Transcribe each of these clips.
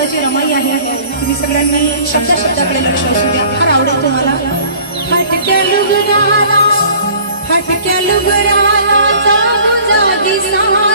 गीताची रमाई आहे. तुम्ही सगळ्यांनी शब्दा शब्दाकडे लक्ष असू द्या. फार आवडेल तुम्हाला हटक्या लुगराला हटक्या लुगराला जागी सहा.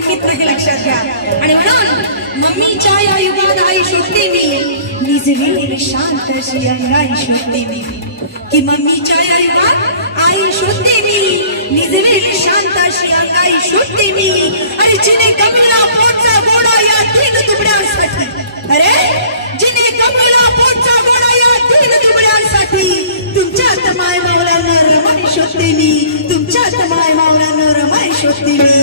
प्रेम आहे लक्षात घ्या. आणि म्हणून मम्मीच्या या युगात आई शोधते मी. निजलेली शांत अशी आई शोधते मी. की मम्मीच्या या युगात आई शोधते मी. निजलेली शांत अशी अंगाई शोधते मी. अरे जिने कमीला पोटचा गोडा या तीन तुकड्यांसाठी. अरे जिने कमीला पोटचा गोडा या तीन तुकड्यांसाठी. तुमच्या माय मावळ्यांना रमाई शोधते मी. तुमच्या माय मावळ्यांना रमाई शोधते मी.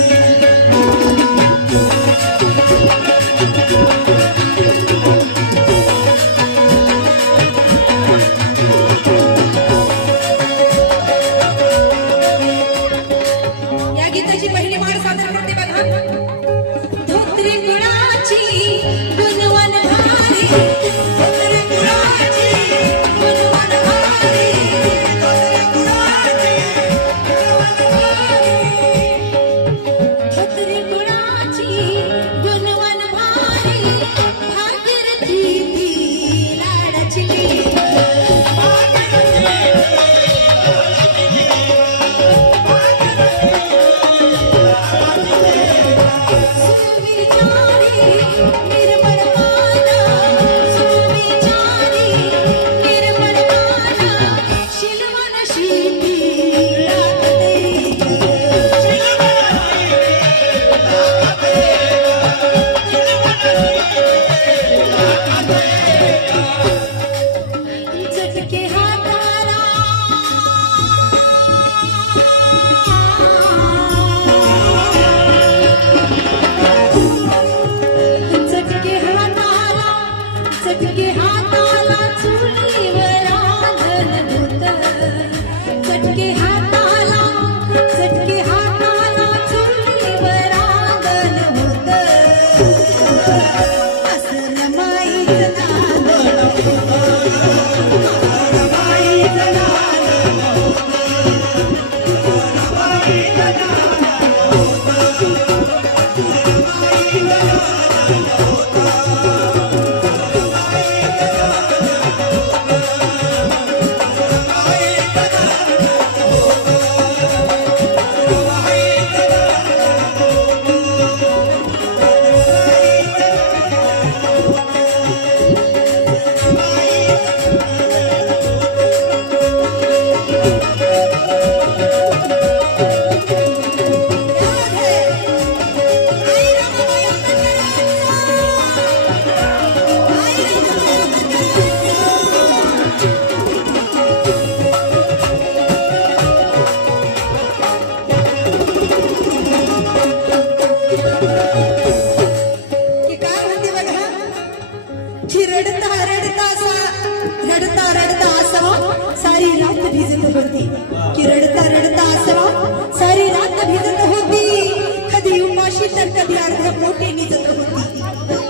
कधी अर्ध्या पोटे निजत होती.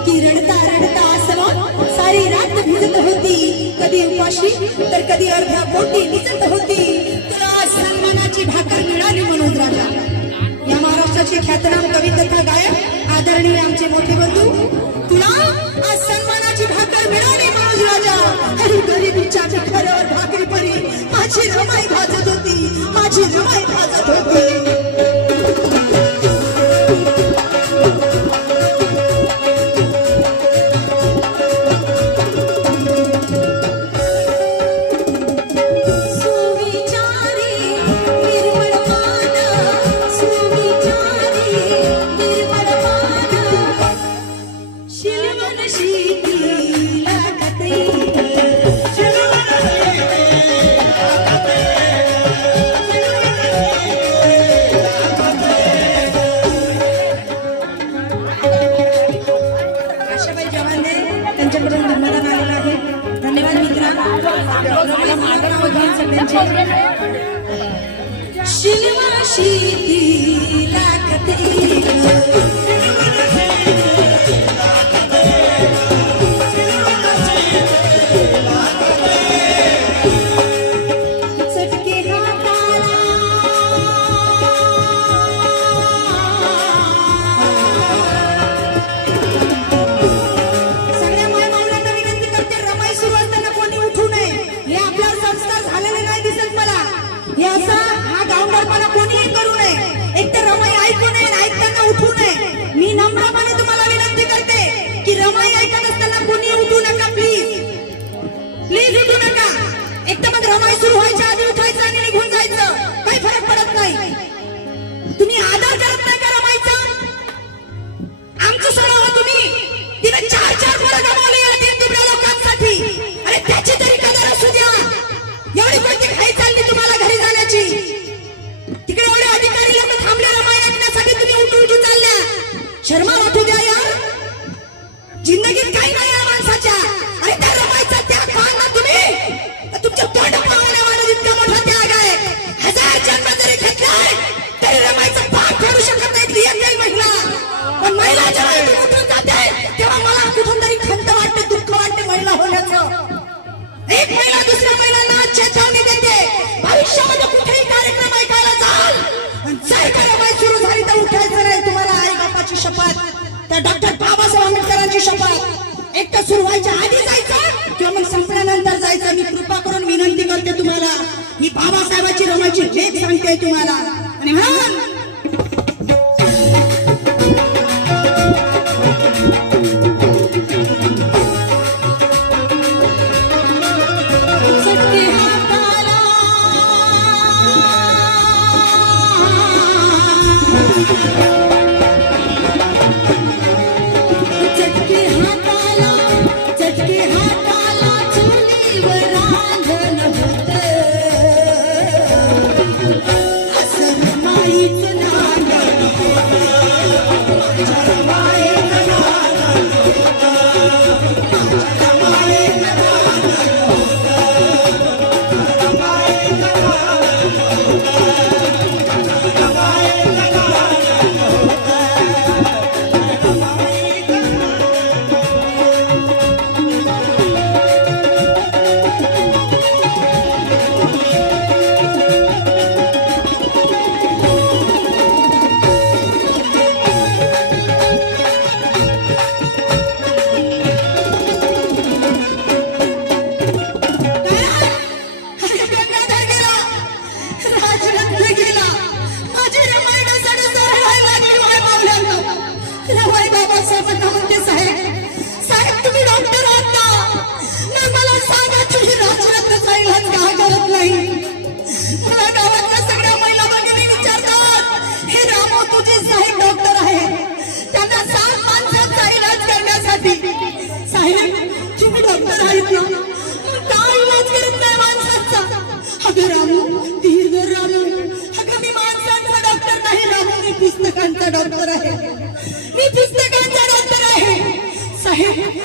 की रडता रडता आसमान सारी रात भिजत होती. कधी उपाशी तर कधी अर्ध्या पोटी निजत होती. तुला सन्मानाची भाकर मिळाली म्हणून राजा. या महाराष्ट्राचे ख्यातनाम कवी तथा गायक आदरणीय आमचे मोठे बंधू तुला आज सन्मानाची भाकर मिळाली म्हणून राजा. अरे गरिबीच्या भिखाऱ्यावर शर्मा वाटू द्या यार. जिंदगीत काही नाही या माणसाच्या. अरे त्या रमायचा त्याग पाहा ना तुम्ही तुमच्या तोंड पाहण्यावर इतका मोठा त्याग आहे. हजार जन्म जरी घेतलाय तरी रमायचा पाप करू शकत नाही ती एकही महिला. पण महिला जेव्हा इथून उठून जाते तेव्हा मला कुठून तरी खंत वाटते दुःख वाटते महिला होण्याचं. एक महिला दुसऱ्या महिलांना चेतावणी देते. भविष्यामध्ये कुठेही कार्यक्रम ऐकायला त्या डॉक्टर बाबासाहेब आंबेडकरांची शपथ. एक तर सुरू व्हायच्या आधी जायचं किंवा मग संपल्यानंतर जायचं. मी कृपा करून विनंती करते तुम्हाला. ही बाबासाहेबाची रमाची लेख सांगते तुम्हाला. आणि म्हणून डॉक्टर आहेत ना मग का इलाज करत नाही माणसाचा? अगं रामू धीर धर रामू. अगं मी माणसांचा डॉक्टर नाही रामू. मी पुस्तकांचा डॉक्टर आहे. मी पुस्तकांचा डॉक्टर आहे. साहेब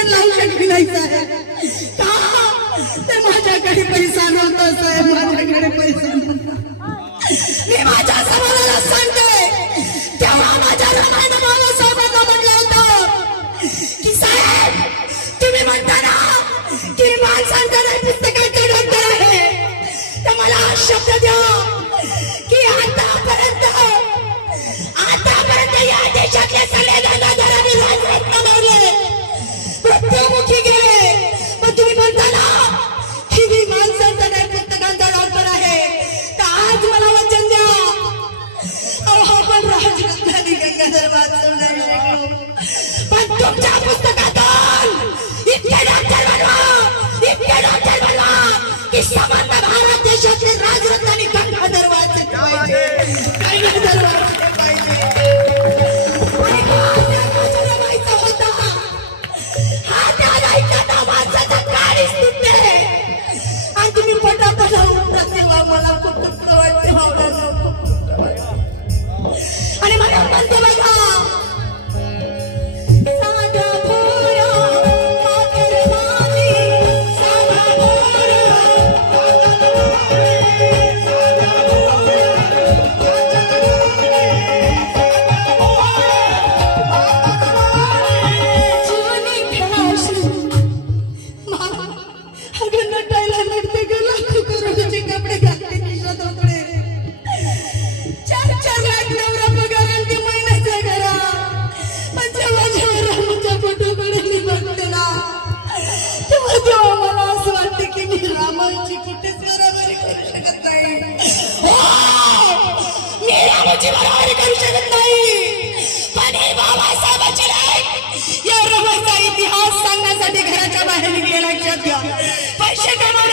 शिक्षण लावून निघायचं आहे. तर माझ्याकडे पैसा नव्हता साहेब. माझ्याकडे पैसा नव्हता. मी माझ्या समाजाला सांगतोय. तेव्हा माझ्या रामायण बाबासाहेबांना म्हटलं होतं की साहेब तुम्ही म्हणता ना की माणसांचा आहे? तर मला शब्द द्या. करू शकत नाही. मी या रोगाचा इतिहास सांगण्यासाठी घराच्या बाहेर निघले लक्षात घ्या पैसे कमावून